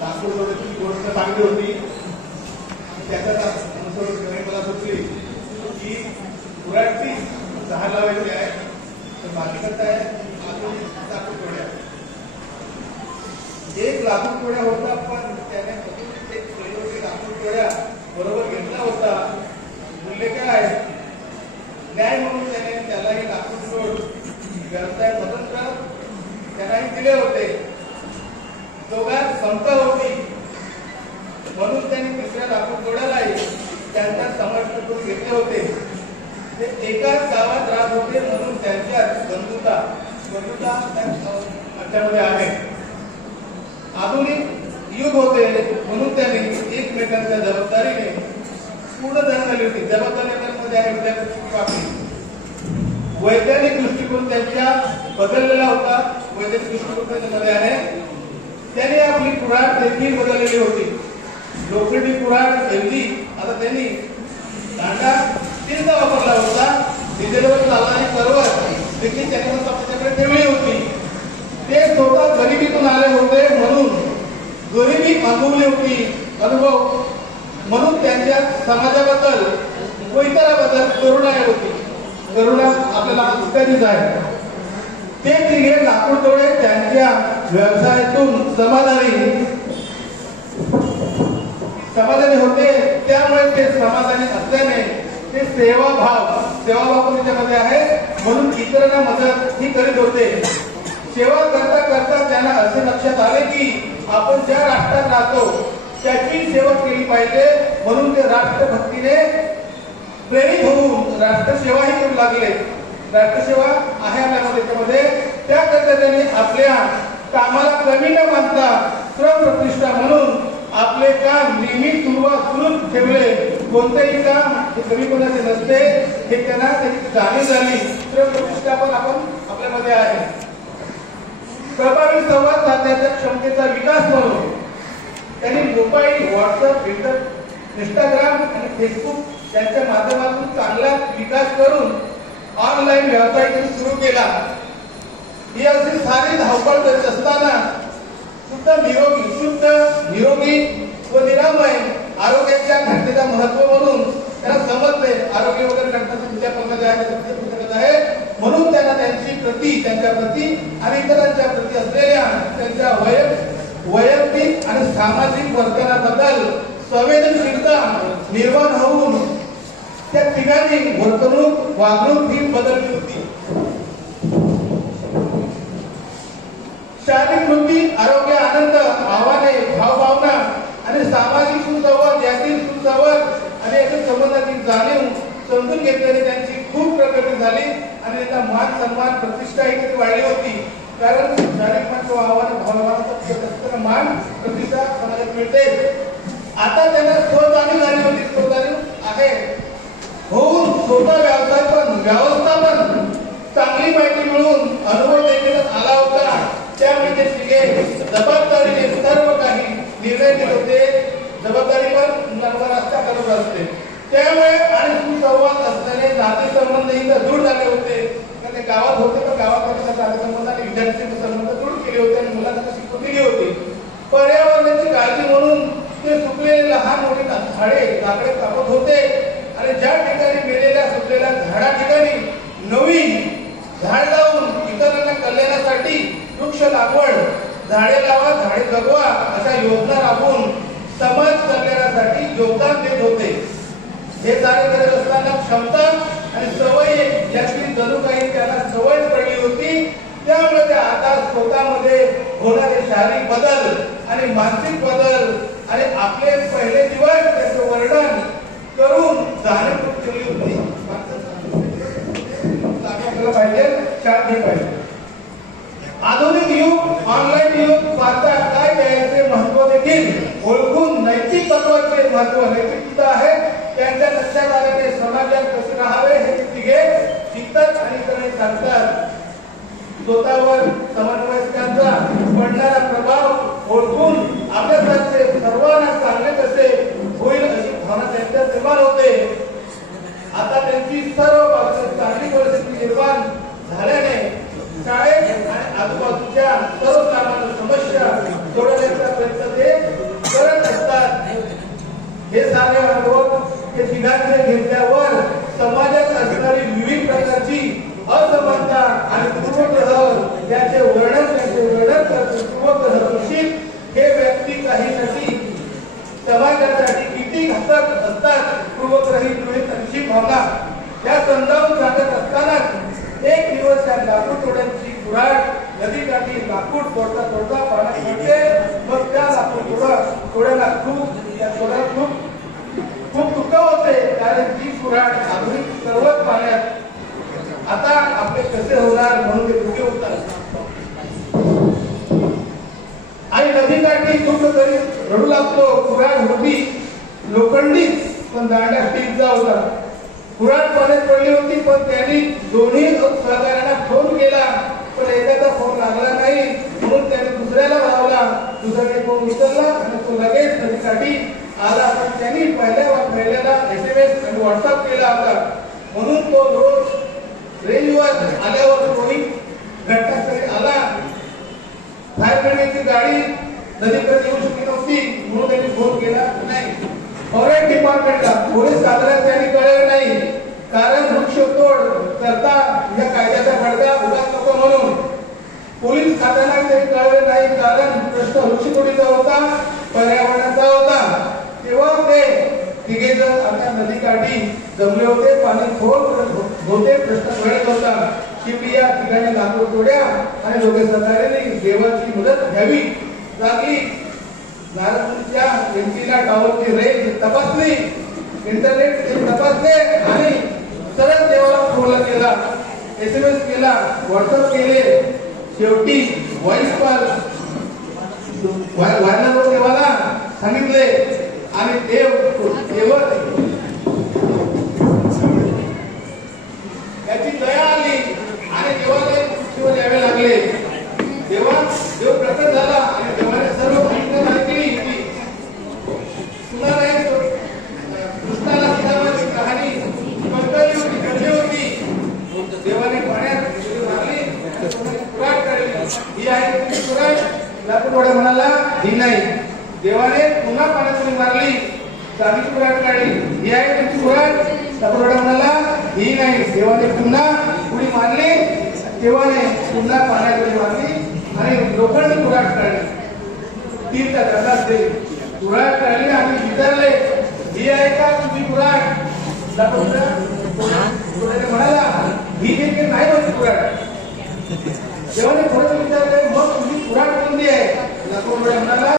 लाकूड तोड्याची गोष्ट चांगली होती. त्याच्यात मला सुचली की कुऱ्हाडची झाड लावायची आहे, तर बाकीकडचं आहे लाकूड तोड्या. एक लाकूड तोड्या होता, पण त्याने एक प्रयोग लाकूड तोड्या बरोबर घेतला होता. मूल्य काय न्याय म्हणून त्यालाही लाकूड तोड व्यवसाय स्वतंत्र त्यांनाही दिले होते. दोघांत समता होती म्हणून त्यांनी तिसऱ्या लाकूड तोड्यालाही त्यांच्या समर्थन करून घेतले होते. ते एकाच गावात राहत होते म्हणून त्यांच्यात बंधुता त्यांच्यामध्ये आहे. आधुनिक युग होते म्हणून त्यांनी एकमेकांच्या जबाबदारीने पूर्ण झाली होती. जबाबदारी आहे विद्यार्थी. वैज्ञानिक दृष्टिकोन त्यांच्या बदललेला होता. वैज्ञानिक दृष्टिकोन त्याच्यामध्ये आहे. त्यांनी आपली कुऱ्हाड देखील बदललेली होती. लोखंडी कुऱ्हाड ऐवजी आता त्यांनी दांडा स्टीलचा वापरला होता. डिझेलवर चालणारी सर्व देखील त्यांनी स्वतःकडे ठेवली होती. ते स्वतः गरिबीतून आले होते म्हणून गरिबी अनुभवली होती म्हणून त्यांच्या समाजाबद्दल व इतरांबद्दल करुणा होती. करुणा आपल्याला कधीच आहे. ते तिघे लाकूड तोडे त्यांच्या व्यवसायातून समाधानी होते. त्यामुळे ते समाधानी असल्याने ते सेवाभाव त्याच्यामध्ये आहे म्हणून इतरांना मदत ही करीत होते. सेवा करता करता त्यांना असे लक्षात आले की आपण ज्या राष्ट्रात राहतो त्याची सेवा केली पाहिजे. म्हणून ते राष्ट्रभक्तीने प्रेरित होऊन राष्ट्रसेवाही करू लागले. राष्ट्रसेवा आहे आपल्यामध्ये त्याच्यामध्ये. त्याकरता त्यांनी आपल्या कामाला कमी न मानता श्रमप्रतिष्ठा म्हणून आपले काम नेहमी सुरू ठेवले. कोणतेही काम हे कमीपणाचे नसते हे त्यांना त्याची जाणीव झाली. श्रमप्रतिष्ठा पण आपण आपल्यामध्ये आहे. प्रभावी संवाद साधण्याच्या क्षमतेचा विकास म्हणून त्यांनी मोबाईल, व्हॉट्सअप, इंस्टाग्राम आणि फेसबुक यांच्या माध्यमातून चांगला विकास करून ऑनलाईन व्यवसाय सुरू केला. ही अशी सारी धावपळ करीत असताना सुद्धा निरोगी व निरामय आरोग्याच्या घटनेचा महत्व म्हणून त्यांना समजले. आरोग्य वगैरे घटनेचा आहे म्हणून त्यांना त्यांच्या प्रती आणि इतरांच्या प्रती असलेल्या त्यांच्या वैयक्तिक आणि सामाजिक वर्तनाबद्दल संवेदनशीलता निर्माण होऊन त्या ठिकाणी वागणूक ही बदलली होती. शारीरिक कृती, आरोग्य, आनंद, आव्हाने, भावभावना आणि सामाजिक सुसंवाद यातील सुसंवाद आणि यातील संबंधाची जाणीव समजून घेतल्याने त्यांची खूप प्रगती झाली आणि त्यांचा मान सन्मान प्रतिष्ठा ही वाढली होती. कारण शारीरिक मान किंवा आव्हान मान प्रतिष्ठा समाजात मिळते. आता त्यांना स्वजाणीव झाली होती. स्वजाणीव आहे होऊन स्वतः व्यवस्थापन चांगली माहिती मिळून अनुभव देखील आला होता. त्यामुळे ते तिघे जबाबदारीने सर्व काही निर्णय घेत होते. जबाबदारी पण मुलांवर करत असते. त्यामुळे आणि सुसंवाद असल्याने नातेसंबंधही दृढ झाले होते. ते गावात होते तर गावाकडे नातेसंबंध आणि विद्यार्थ्यांचे संबंध दृढ केले होते आणि मुलांना शिकवून दिली होती. पर्यावरणाची काळजी म्हणून ते सुकलेले लहान मोठी झाडे लाकडे कापत होते आणि ज्या ठिकाणी मेलेल्या सुकलेल्या झाडा ठिकाणी नवीन झाड लावून इतरांना कल्याणासाठी वृक्ष लागवड, झाडे लावा झाडे जगवा अशा योजना राबवून समाज कल्याणासाठी योगदान देत होते. हे कार्य करत असताना क्षमता आणि सवय याची जणू काही त्यांना सवय पडली होती. त्यामुळे ते आता स्वतःमध्ये होणारे शारीरिक बदल आणि मानसिक बदल आणि आपले पहिले दिवस त्याचे वर्णन करून जाणीव केली होती. पाहिजे शाळा पाहिजे. आधुनिक युग, ऑनलाईन युग पाहता काय त्याचे महत्व देखील ओळखून नैतिक तत्वाचे महत्व नैतिकता आहे त्यांच्या लक्षात आल्याने समाजात कसे राहावे हे तिघे शिकतात आणि इतरांनी सांगतात. स्वतःवर समन्वयकांचा पडणारा प्रभाव ओळखून आपल्यासारखे सर्वांना चांगले कसे होईल अशी भावना त्यांच्यात निर्माण होते. आता त्यांची सर्व बाबतीत चांगली परिस्थिती निर्माण झाल्याने शाळेत आणि आजूबाजूच्या सर्व सामान्य समस्या सोडवण्याचा प्रयत्न ते विधान घेतल्यावर समाजात असणारी विविध प्रकारची असमानता आणि पूर्वग्रह त्याचे वर्णन पूर्वग्रह दूषित हे व्यक्ती काहीसाठी समाजासाठी किती घातक असतात पूर्वग्रहित अशी भावना त्या समजावून सांगत असतानाच एक दिवस त्या लाकूड तोड्यांची कुऱ्हाड नदीकाठी लाकूड तोडता तोडता पाण्यात पडते मग त्या लाकूड तोड्याला खूप दुःख होते कारण ती कुऱ्हाड आधुनिक सर्वच पाण्यात आता आपले कसे होणार म्हणून ते दुःखी होतात आणि नदीकाठी दुःख तरी रडू लागतो कुऱ्हाड होती लोखंडी पण दांडा स्टीलचा होता कुऱ्हाड पाण्यात पडली होती पण त्यांनी दोन्ही सहकार्यांना फोन केला पण एकाचा फोन लागला नाही म्हणून त्याने दुसऱ्याला लावला दुसऱ्याने फोन उचलला आणि तो लगेच नदीकाठी आला पण त्यांनी पहिल्याला SMS आणि व्हॉट्सअप केला होता म्हणून तो रोज रेंजवर आल्यावर कोणी घटनास्थळी आला फायर ब्रिगेडची गाडी नदीकडे येऊ शकली नव्हती म्हणून त्यांनी फोन केला नाही फॉरेस्ट डिपार्टमेंटला पोलीस खात्याला त्यांनी कळलं नाही कारण वृक्षतोड करता या कायद्याचा फडका उगाच नको म्हणून पोलीस खात्याला ते कळले नाही कारण प्रश्न वृक्षतोडीचा होता पर्यावरणाचा होता तेव्हा ते तिघे जण आता नदीकाठी जमले होते पाणी खोल होते प्रश्न घडत होता शेवटी या ठिकाणी लाकूड तोड्या आणि लोक सरकारने देवाची मदत घ्यावी लागली नारदच्या एंटीना टॉवरची रेंज तपासली इंटरनेट तपासले आणि सरळ देवाला फोन केला SMS केला व्हॉट्सअप केले शेवटी व्हॉइस कॉल व्हायरल देवाला सांगितले आणि देव त्याची दया आली आणि देवाला शिव द्यावे लागले देव प्रकट झाला आणि देवाने सर्व माहिती सुनार आहे कृष्णाला सीतामाची कहाणी घडली होती देवाने पाण्यात मारली कुऱ्हाड काढली ही आहे तुमची कुऱ्हाड लाकूड म्हणाला ही नाही देवाने पुन्हा पाण्यात मारली चांदीची कुऱ्हाड काढली ही आहे तुमची कुऱ्हाड लाकूड म्हणाला ही नाही देवाने पुन्हा उडी मारली देवाने पुन्हा पाण्यात मारली आणि लोखंडी कुऱ्हाड काढली तीन तासात ते कुऱ्हाड काढली आणि विचारले ही आहे का तुझी कुऱ्हाड म्हणाला ही देखील नाही होती कुऱ्हाड देवाने थोडं विचारले मग तुझी कुऱ्हाड कोणती आहे लाकूड म्हणाला